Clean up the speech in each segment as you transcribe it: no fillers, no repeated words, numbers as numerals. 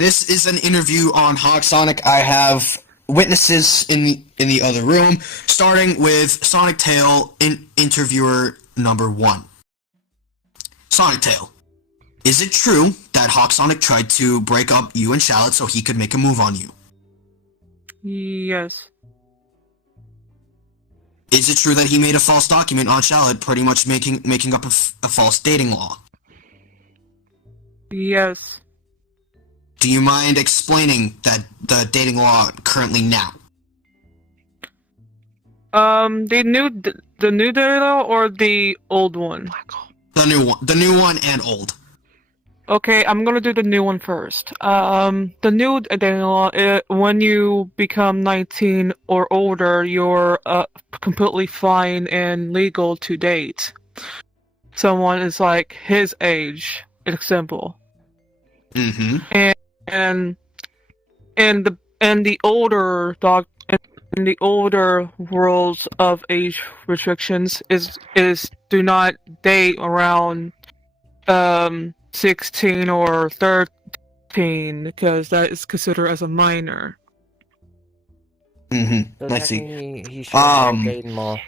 This is an interview on Hawk Sonic. I have witnesses in the other room, starting with Sonic Tail, interviewer number 1. Sonic Tail, is it true that Hawk Sonic tried to break up you and Shallot so he could make a move on you? Yes. Is it true that he made a false document on Shallot, pretty much making up a false dating law? Yes. Do you mind explaining the dating law currently now? The new data or the old one? The new one and old. Okay, I'm gonna do the new one first. The new dating law, when you become 19 or older, you're completely fine and legal to date. Someone is like his age. It's simple. Mm-hmm. And the older in the older rules of age restrictions is do not date around 16 or 13 because that is considered as a minor. Mm-hmm. So I see. He should have dating law.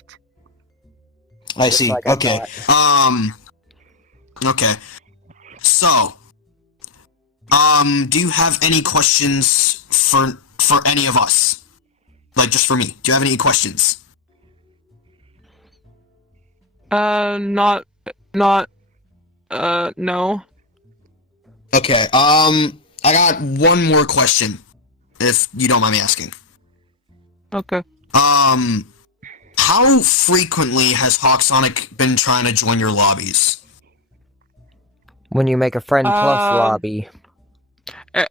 I see. Like I Okay. Okay. So, do you have any questions for any of us? Like, just for me. Do you have any questions? No. Okay, I got one more question, if you don't mind me asking. Okay. How frequently has Hawk Sonic been trying to join your lobbies? When you make a friend plus lobby.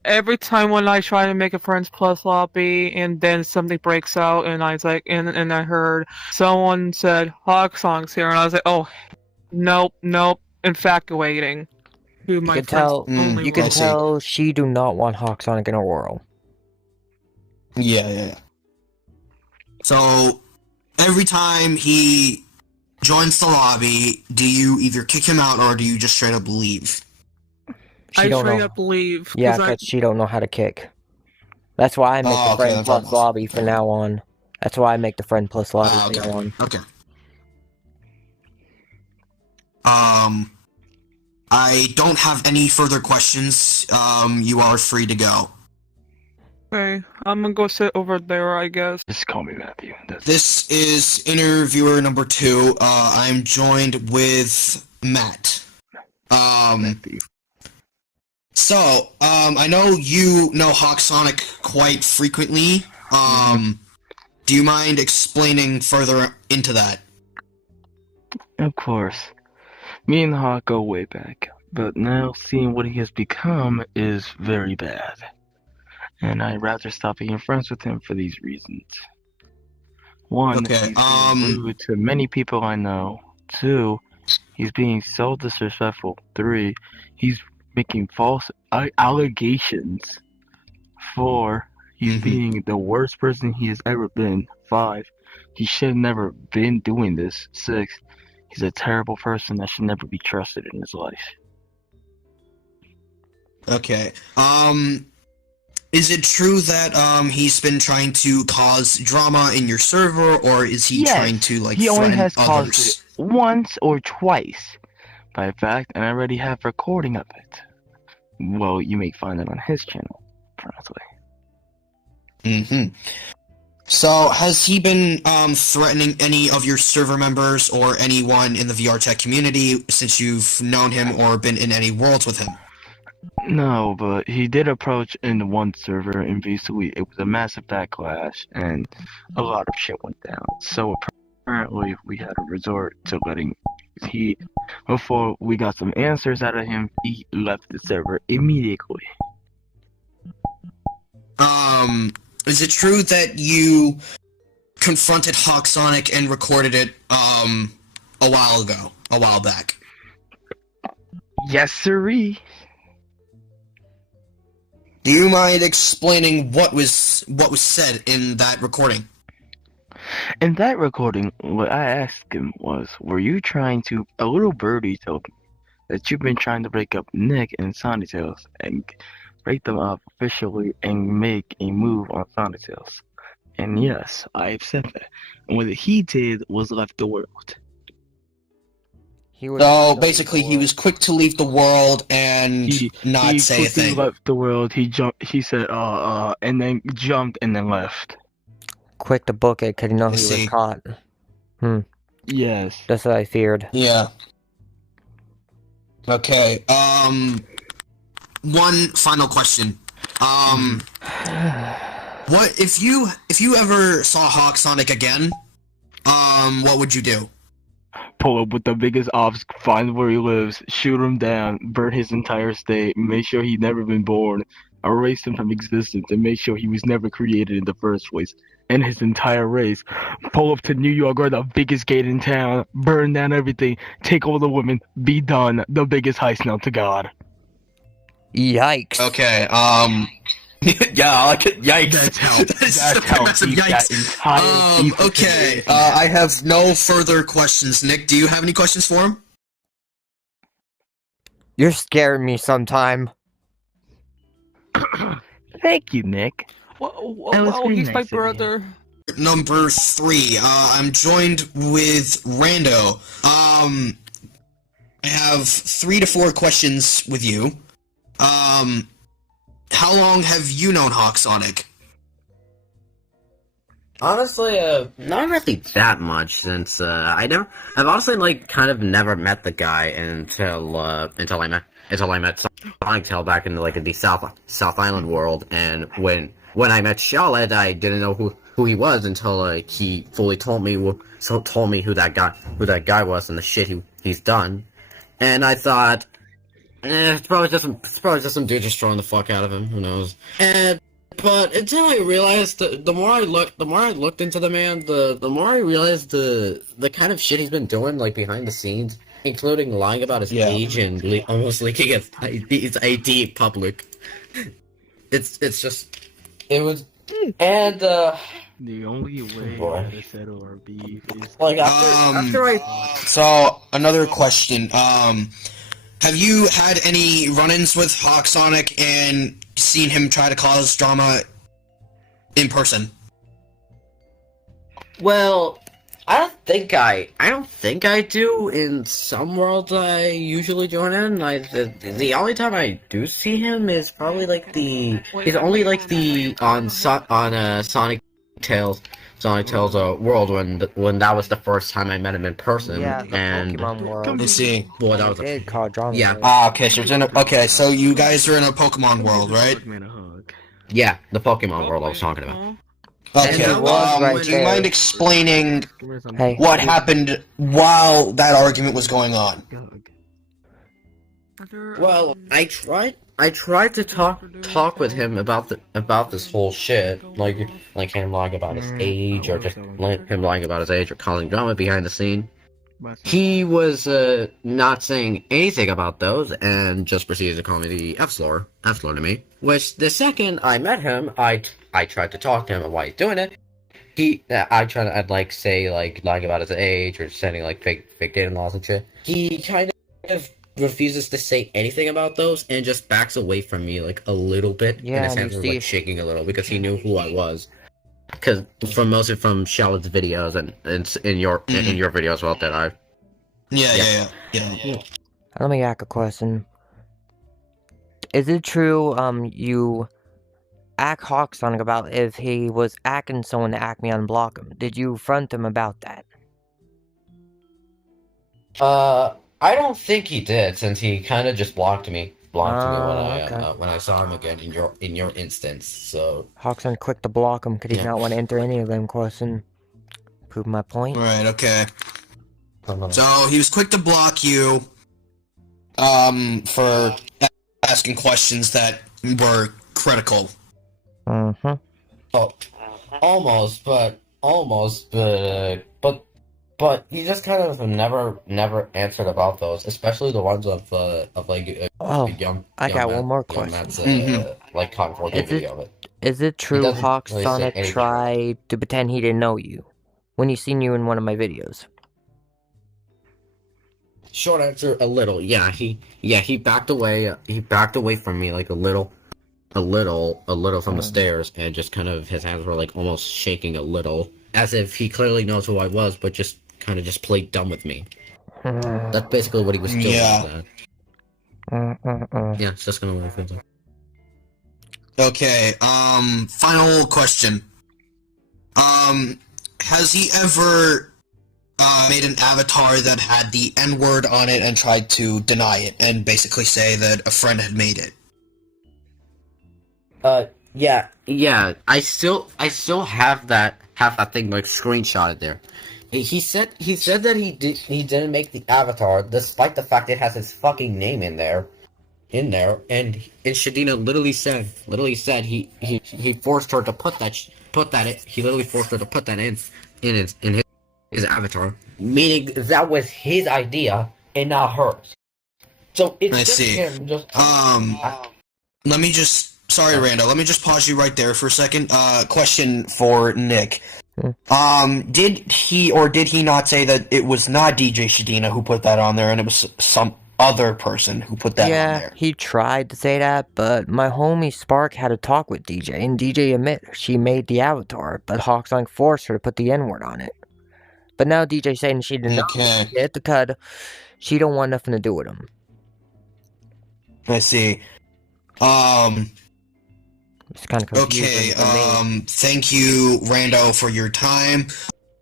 Every time when I try to make a friends plus lobby and then something breaks out and I was like and I heard someone said Hawk Sonic's here and I was like, oh nope, infatuating. You can tell she do not want Hawk Sonic in her world. Yeah. So every time he joins the lobby, do you either kick him out or do you just straight up leave? I straight up leave. Yeah, because she don't know how to kick. That's why I make the friend plus lobby from now on. That's why I make the friend plus lobby from now on. Okay. I don't have any further questions. You are free to go. Okay, I'm gonna go sit over there, I guess. Just call me Matthew. This is interviewer number 2. I'm joined with Matt. Matthew. So, I know you know Hawk Sonic quite frequently. Do you mind explaining further into that? Of course. Me and Hawk go way back, but now seeing what he has become is very bad. And I'd rather stop being friends with him for these reasons. 1, he's being rude to many people I know. 2, he's being so disrespectful. 3, he's making false allegations. 4, he's being the worst person he has ever been. 5, he should have never been doing this. 6, he's a terrible person that should never be trusted in his life. Okay. Is it true that he's been trying to cause drama in your server, or is he trying to he only has others? caused it once or twice. By fact, and I already have recording of it. Well, you may find it on his channel, probably. So, has he been threatening any of your server members or anyone in the VR chat community since you've known him or been in any worlds with him? No, but he did approach in one server, and basically it was a massive backlash, and a lot of shit went down. So apparently we had to resort to letting before we got some answers out of him, he left the server immediately. Is it true that you confronted Hawk Sonic and recorded it, a while back? Yes, sirree. Do you mind explaining what was said in that recording? In that recording, what I asked him was, were you trying to... A little birdie told me that you've been trying to break up Nick and Sonny Tails and break them up officially and make a move on Sonic Tails. And yes, I've said that. And what he did was left the world. So basically, he was quick to leave the world and not say a thing. He left the world. He jumped. He said, and then jumped and then left. Quick to book it, 'cause he know he was caught. Yes. That's what I feared. Yeah. Okay. One final question. What if you ever saw Hawk Sonic again? What would you do? Pull up with the biggest ops, find where he lives, shoot him down, burn his entire state, make sure he'd never been born, erase him from existence, and make sure he was never created in the first place, and his entire race. Pull up to New York or the biggest gate in town, burn down everything, take all the women, be done. The biggest heist known to God. Yikes. Okay, yeah, like yikes. That's how. That's how deep that entire. Okay. I have no further questions. Nick, do you have any questions for him? You're scaring me sometime. Thank you, Nick. Well, he's my brother. Number 3. I'm joined with Rando. I have 3 to 4 questions with you. How long have you known Hawk Sonic? Honestly, not really that much, since I've honestly like kind of never met the guy until I met Sonic Tail back in like in the South Island world, and when I met Charlotte, I didn't know who he was until he fully told me who that guy was and the shit he's done, and I thought, it's probably just some dude just throwing the fuck out of him. Who knows? But until I realized, the more I looked into the man, the more I realized the kind of shit he's been doing, like behind the scenes, including lying about his age and almost leaking his ID in public. It was, and the only way to settle our beef is like So another question. Have you had any run-ins with Hawk Sonic and seen him try to cause drama in person? Well, I don't think I do. In some worlds I usually join in. The only time I do see him is probably like on Sonic Tails world when that was the first time I met him in person. Yeah, the and Pokemon world. Let me see. Well, that was Did call drama. Yeah. Okay, so you guys are in a Pokemon world, right? Yeah, the Pokemon world I was talking about. Okay, right do you mind explaining Hey. what happened while that argument was going on? Well, I tried to talk with him about this whole shit, like him lying about his age, or just him lying about his age, or causing drama behind the scene. He was not saying anything about those, and just proceeded to call me the F-slur to me. Which the second I met him, I tried to talk to him about why he's doing it. I'd like say like lying about his age or sending like fake data laws and shit. He kind of refuses to say anything about those and just backs away from me like a little bit, and his hands were like shaking a little because he knew who I was. Because mostly from Charlotte's videos and in your video as well that I. Yeah. Let me ask a question. Is it true, you asked Hawk Sonic about if he was asking someone to act me unblock him? Did you front him about that? I don't think he did, since he kind of just blocked me when I saw him again in your instance. So Hawk Sonic quick to block him because he did not want to enter any of them questions. Prove my point. Right. Okay. So he was quick to block you, for asking questions that were critical. Mm-hmm. Oh, but he just kind of never answered about those, especially the ones of young. I got one more question. Like Confrontation video of it. Is it true doesn't Hawk really say Sonic anything. tried to pretend he didn't know you when he seen you in one of my videos? Short answer, a little. Yeah, he backed away. He backed away from me like a little. a little from the stairs, and just kind of his hands were like almost shaking a little, as if he clearly knows who I was, but just kind of just played dumb with me. That's basically what he was doing. Yeah. Yeah, it's just gonna what it feels like. Okay, final question. Has he ever made an avatar that had the N-word on it and tried to deny it and basically say that a friend had made it? Yeah. I still have that thing like screenshotted there. He said that he didn't make the avatar, despite the fact it has his fucking name in there, and Shadina literally said he forced her to put that he literally forced her to put that in his avatar, meaning that was his idea and not hers. So it's I just see. him. Let me just. Sorry, Rando. Let me just pause you right there for a second. Question for Nick. Did he or did he not say that it was not DJ Shadina who put that on there and it was some other person who put that on there? Yeah, he tried to say that, but my homie Spark had a talk with DJ, and DJ admit she made the avatar, but Hawksong forced her to put the N-word on it. But now DJ saying she did not make it because she don't want nothing to do with him. I see. It's kind of confusing Okay, to me. thank you, Rando, for your time.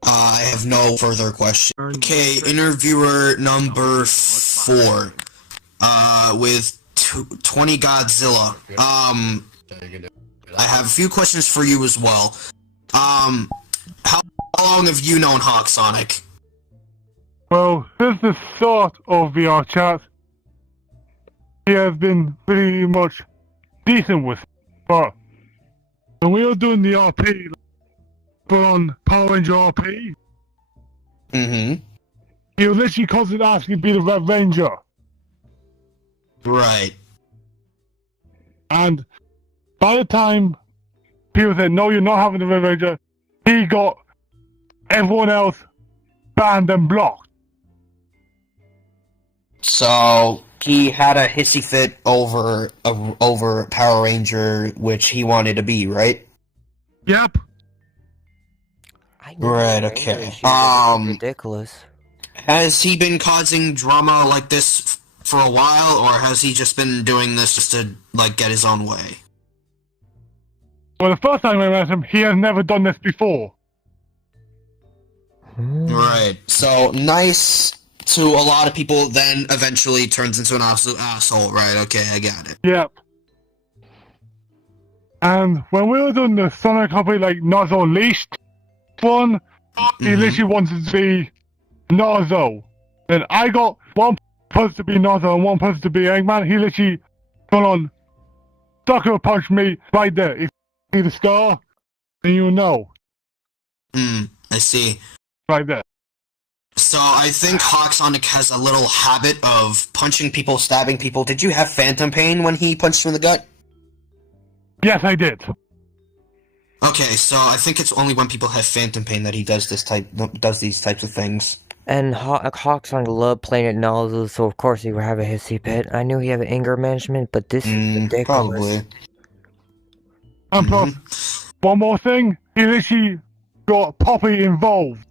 I have no further questions. Okay, interviewer number 4, with 20 Godzilla. I have a few questions for you as well. How long have you known Hawksonic? Well, since the start of VR chat, he has been pretty much decent with it. But when we were doing the RP, put on Power Ranger RP, he was literally constantly asking to be the Red Ranger. Right. And by the time people said, no, you're not having the Red Ranger, he got everyone else banned and blocked. So he had a hissy fit over Power Ranger, which he wanted to be, right? Yep. Right. Okay. Ridiculous. Has he been causing drama like this for a while, or has he just been doing this just to like get his own way? Well, the first time I met him, he has never done this before. Right. So nice to a lot of people, then eventually turns into an absolute asshole. Right. Okay, I got it. Yep. And when we were doing the Sonic Company, like Nazo Unleashed one, he literally wanted to be Nazo. And I got one person to be Nazo and one person to be Eggman. He literally full on sucker punched me right there. If you see the scar, then you'll know. I see. Right there. So I think Hawksonic has a little habit of punching people, stabbing people. Did you have phantom pain when he punched you in the gut? Yes, I did. Okay, so I think it's only when people have phantom pain that he does these types of things. And Hawksong loved playing at Nazo, so of course he would have a hissy fit. I knew he had anger management, but this is ridiculous. Probably. And plus, one more thing, he literally got Poppy involved.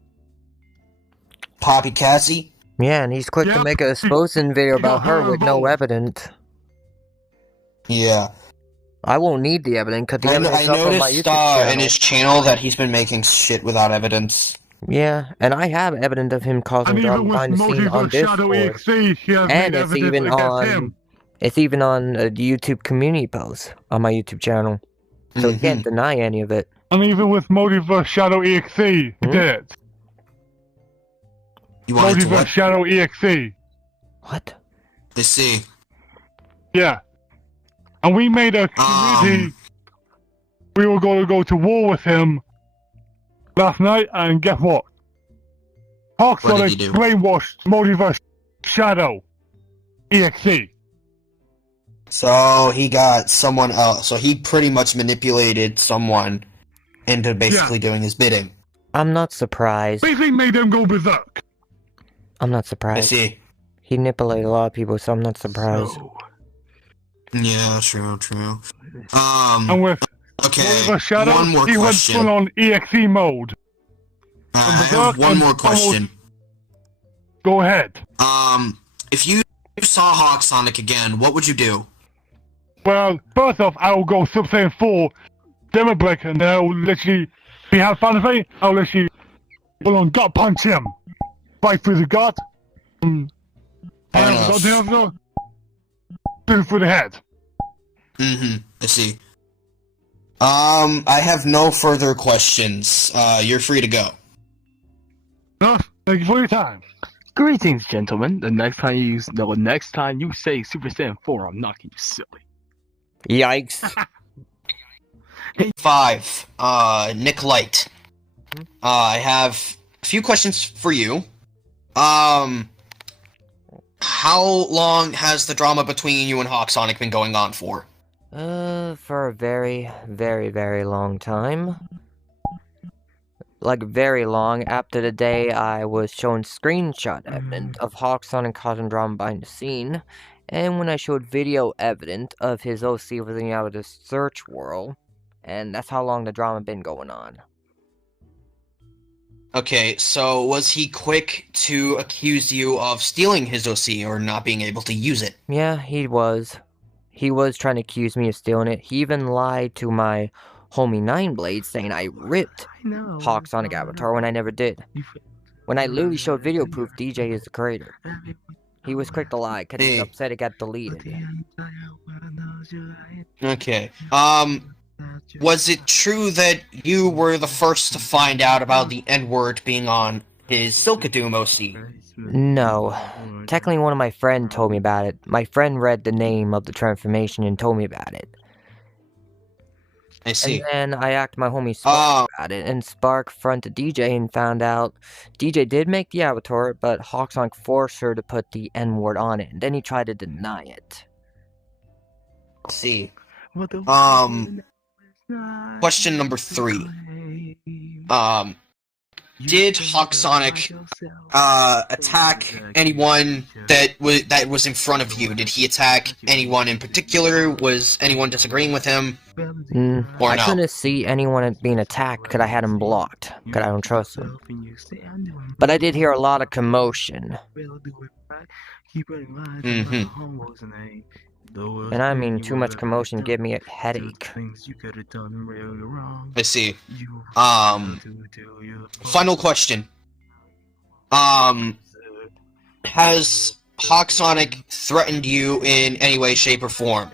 Poppy Cassie? Yeah, and he's quick to make a exposing video about her with no evidence. Yeah. I won't need the evidence because the evidence is up on my YouTube noticed channel. in his channel that he's been making shit without evidence. Yeah, and I have evidence of him causing drama behind the scene on Discord. And it's even on a YouTube community post on my YouTube channel. So you can't deny any of it. And even with Multiverse Shadow EXE, he did it. You wanted to Multiverse what? Shadow EXE. What? I see. Yeah. And we made a community. We were going to go to war with him last night, and guess what? Hawksonic brainwashed Multiverse Shadow EXE. So he got someone else. So he pretty much manipulated someone into basically doing his bidding. I'm not surprised. Basically made them go berserk. I'm not surprised. I see. He manipulated a lot of people, so I'm not surprised. So, Yeah, true. And with Okay, a shadow, one more he went question. full on EXE mode. I have one more question. Go ahead. If you saw Hawk Sonic again, what would you do? Well, first off, I will go Super Saiyan 4 Demo Break, and then I will literally, if he has Final Fight, I'll literally full on gut punch him. Right through the gut. Fair enough. Through the head. I see. I have no further questions. You're free to go. Thank you for your time. Greetings, gentlemen. The next time you say Super Saiyan 4, I'm knocking you silly. Yikes. 5. Nick Light. I have a few questions for you. How long has the drama between you and Hawk Sonic been going on for? For a very, very, very long time. Like, very long, after the day I was shown screenshot evidence of Hawk Sonic causing drama behind the scene, and when I showed video evidence of his OC within out of the search world, and that's how long the drama been going on. Okay, so was he quick to accuse you of stealing his OC or not being able to use it? Yeah, he was. He was trying to accuse me of stealing it. He even lied to my homie Nineblade, saying I ripped Hawk Sonic Avatar when I never did. When I literally showed video proof DJ is the creator. He was quick to lie, because he's upset it got deleted. Okay, was it true that you were the first to find out about the N-word being on his Silkadoom OC? No. Technically, one of my friends told me about it. My friend read the name of the transformation and told me about it. I see. And then I asked my homie Spark about it, and Spark fronted DJ and found out DJ did make the avatar, but Hawk Sonic forced her to put the N-word on it, and then he tried to deny it. I see. Question number 3. Did Hawk Sonic attack anyone that was in front of you? Did he attack anyone in particular? Was anyone disagreeing with him? Or I no? couldn't see anyone being attacked because I had him blocked, because I don't trust him. But I did hear a lot of commotion. And I mean, too much commotion gave me a headache. I see. Final question. Has Hawk Sonic threatened you in any way, shape, or form?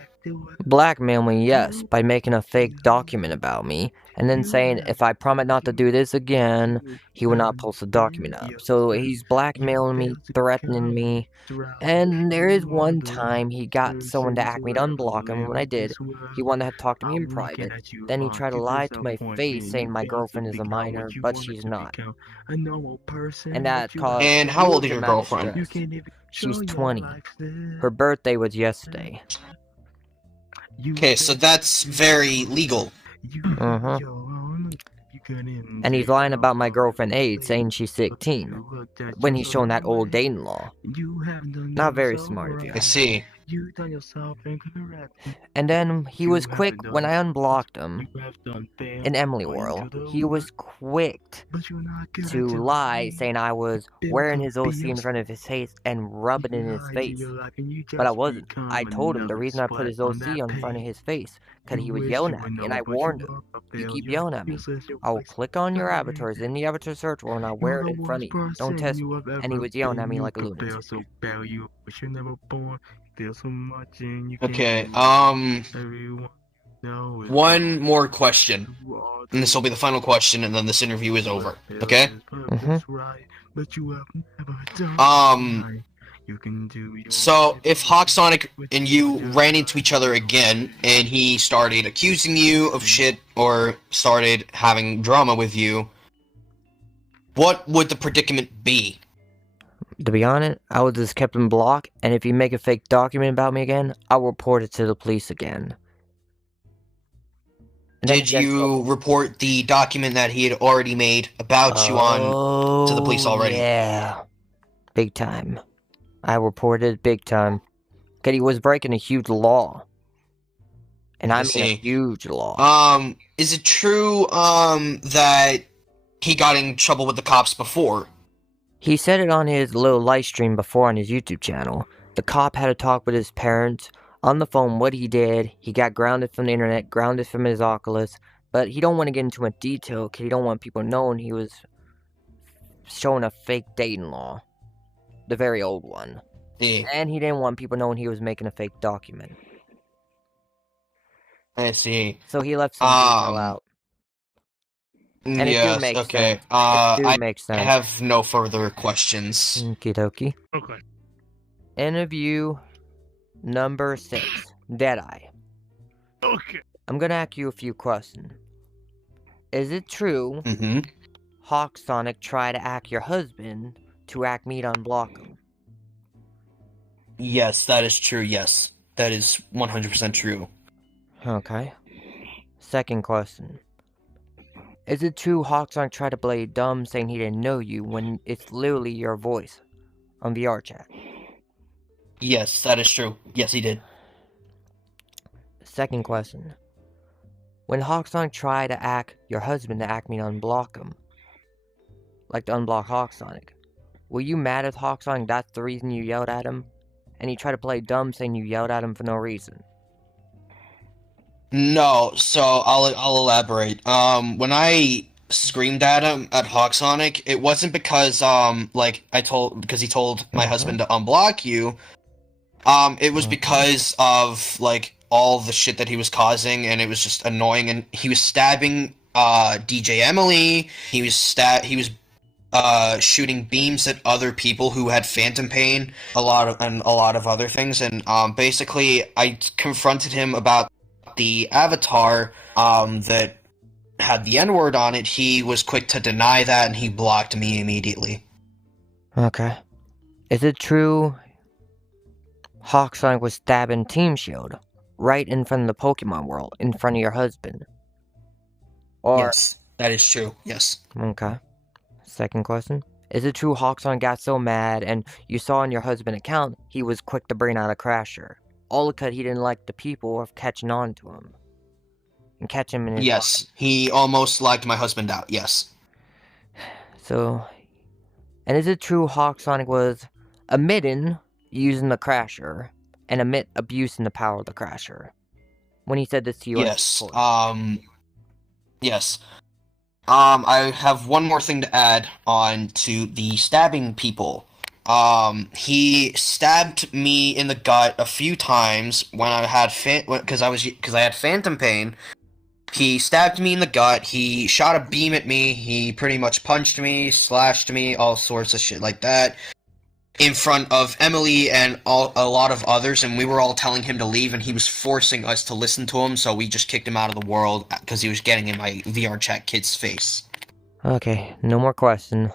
Blackmail me, yes, by making a fake document about me, and then saying if I promise not to do this again, he will not post the document up. So he's blackmailing me, threatening me, and there is one time he got someone to ask me to unblock him. When I did, he wanted to talk to me in private. Then he tried to lie to my face, saying my girlfriend is a minor, but she's not. And that caused. And how old is your girlfriend? Stress. She's 20. Her birthday was yesterday. Okay, so that's very legal. And he's lying about my girlfriend's age, saying she's 16, when he's showing that old dating law. Not very smart of you. I see. And then he was quick when I unblocked him in Emily World. He was quick to lie, saying I was wearing his OC in front of his face and rubbing it in his face. But I wasn't. I told him the reason I put his OC in front of his face, because he was yelling at me, and I warned him, you keep yelling at me, I will click on your avatars in the avatar search world and I'll wear it in front of you. Don't test me. And he was yelling at me like a lunatic. Okay, one more question. And this will be the final question, and then this interview is over. Okay? So, if Hawk Sonic and you ran into each other again, and he started accusing you of shit, or started having drama with you, what would the predicament be? To be honest, I would just kept him blocked, and if you make a fake document about me again, I'll report it to the police again. Did you report the document that he had already made about you on to the police already? Yeah. Big time. I reported big time. Because he was breaking a huge law. And I I mean a see. huge loss. Is it true, that he got in trouble with the cops before? He said it on his little live stream before on his YouTube channel. The cop had a talk with his parents on the phone what he did. He got grounded from the internet, grounded from his Oculus, but he don't want to get into much detail because he don't want people knowing he was showing a fake dating law. The very old one. Yeah, And he didn't want people knowing he was making a fake document. I see. So he left some detail out. And it do Yes, make okay. sense. It do make I sense. have no further questions. Okie dokie. Okay. Interview number 6. Deadeye. Okay. I'm gonna ask you a few questions. Is it true Mm-hmm. Hawk Sonic tried to act your husband to act me to unblock him? Yes, that is true, yes. That is 100% true. Okay. Second question. Is it true Hawk Sonic tried to play dumb saying he didn't know you when it's literally your voice on VR chat? Yes, that is true. Yes, he did. Second question. When Hawk Sonic tried to act your husband to act me to unblock him, like to unblock Hawk Sonic, were you mad at Hawk Sonic? That's the reason you yelled at him? And he tried to play dumb saying you yelled at him for no reason? No, so I'll elaborate. When I screamed at him at Hawk Sonic, it wasn't because because he told my husband to unblock you. It was because of like all the shit that he was causing, and it was just annoying. And he was stabbing DJ Emily. He was shooting beams at other people who had phantom pain. A lot of other things. And basically, I confronted him about the avatar that had the N-word on it. He was quick to deny that, and he blocked me immediately. Okay. Is it true Hawk Sonic was stabbing Team Shield right in front of the Pokemon world, in front of your husband? Or... Yes, that is true. Yes. Okay. Second question. Is it true Hawk Sonic got so mad and you saw on your husband's account he was quick to bring out a crasher? All because he didn't like the people of catching on to him. And catch him in his... Yes, he almost locked my husband out, yes. So... And is it true Hawk Sonic was admitting using the crasher and abusing the power of the crasher? When he said this to you... Yes, yes. I have one more thing to add on to the stabbing people. He stabbed me in the gut a few times when I had because I had phantom pain. He stabbed me in the gut. He shot a beam at me. He pretty much punched me, slashed me, all sorts of shit like that, in front of Emily and a lot of others. And we were all telling him to leave, and he was forcing us to listen to him. So we just kicked him out of the world because he was getting in my VR chat kid's face. Okay, no more questions.